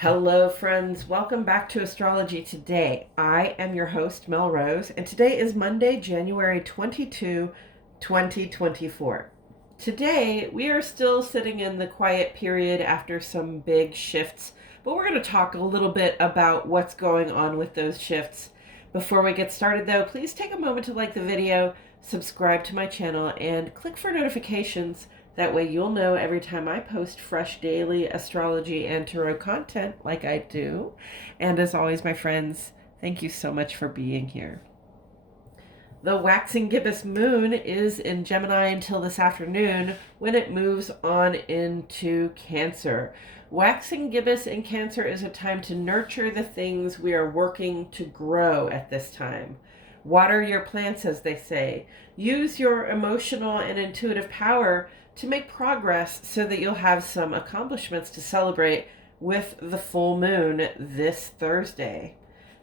Hello, friends. Welcome back to Astrology Today. I am your host, Mel Rose, and today is Monday, January 22, 2024. Today, we are still sitting in the quiet period after some big shifts, but we're going to talk a little bit about what's going on with those shifts. Before we get started, though, please take a moment to like the video, subscribe to my channel, and click for notifications. That way you'll know every time I post fresh daily astrology and tarot content like I do. And as always, my friends, thank you so much for being here. The waxing gibbous moon is in Gemini until this afternoon when it moves on into Cancer. Waxing gibbous in Cancer is a time to nurture the things we are working to grow at this time. Water your plants, as they say. Use your emotional and intuitive power to make progress so that you'll have some accomplishments to celebrate with the full moon this Thursday.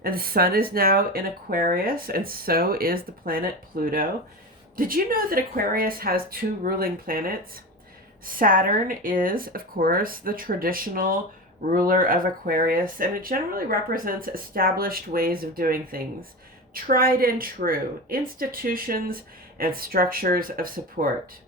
And the sun is now in Aquarius, and so is the planet Pluto. Did you know that Aquarius has two ruling planets? Saturn is, of course, the traditional ruler of Aquarius, and it generally represents established ways of doing things, tried and true, institutions and structures of support.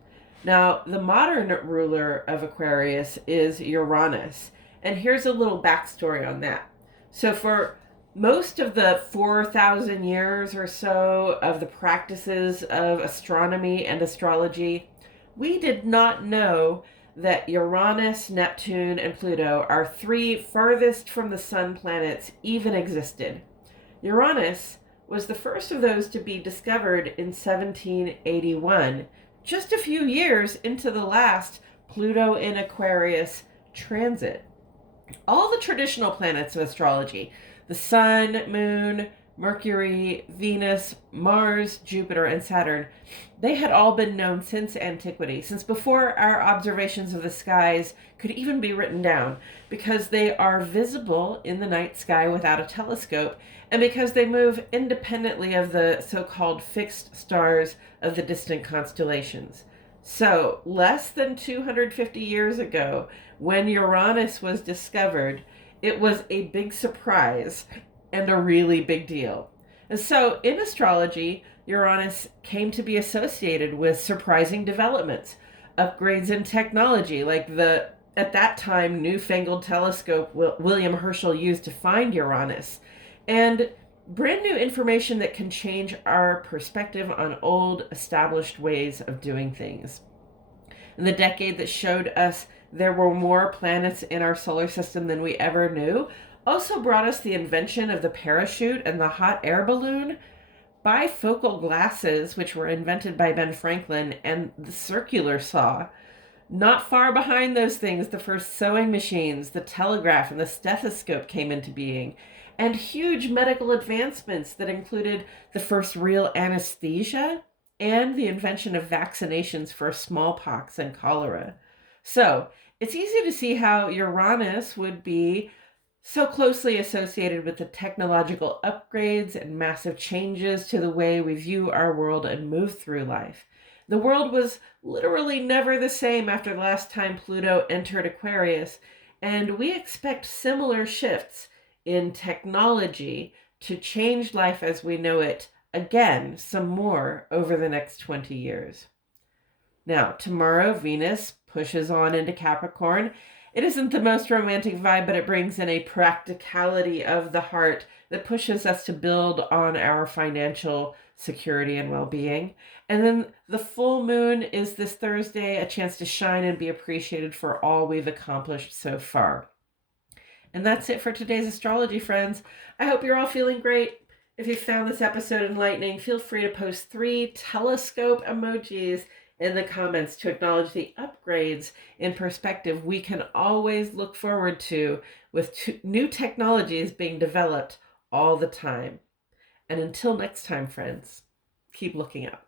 Now, the modern ruler of Aquarius is Uranus, and here's a little backstory on that. So for most of the 4,000 years or so of the practices of astronomy and astrology, we did not know that Uranus, Neptune, and Pluto, our three furthest from the sun planets, even existed. Uranus was the first of those to be discovered in 1781, just a few years into the last Pluto in Aquarius transit. All the traditional planets of astrology, the Sun, Moon, Mercury, Venus, Mars, Jupiter, and Saturn, they had all been known since antiquity, since before our observations of the skies could even be written down, because they are visible in the night sky without a telescope, and because they move independently of the so-called fixed stars of the distant constellations. So, less than 250 years ago, when Uranus was discovered, it was a big surprise and a really big deal. And so, in astrology, Uranus came to be associated with surprising developments, upgrades in technology, like the, at that time, newfangled telescope William Herschel used to find Uranus, and brand new information that can change our perspective on old, established ways of doing things. In the decade that showed us there were more planets in our solar system than we ever knew, also brought us the invention of the parachute and the hot air balloon, bifocal glasses, which were invented by Ben Franklin, and the circular saw. Not far behind those things, the first sewing machines, the telegraph, and the stethoscope came into being, and huge medical advancements that included the first real anesthesia and the invention of vaccinations for smallpox and cholera. So, it's easy to see how Uranus would be so closely associated with the technological upgrades and massive changes to the way we view our world and move through life. The world was literally never the same after the last time Pluto entered Aquarius, and we expect similar shifts in technology to change life as we know it again some more over the next 20 years. Now, tomorrow Venus pushes on into Capricorn. It isn't the most romantic vibe, but it brings in a practicality of the heart that pushes us to build on our financial security and well-being. And then the full moon is this Thursday, a chance to shine and be appreciated for all we've accomplished so far. And that's it for today's astrology, friends. I hope you're all feeling great. If you found this episode enlightening, feel free to post 3 telescope emojis in the comments to acknowledge the upgrades in perspective we can always look forward to with new technologies being developed all the time. And until next time, friends, keep looking up.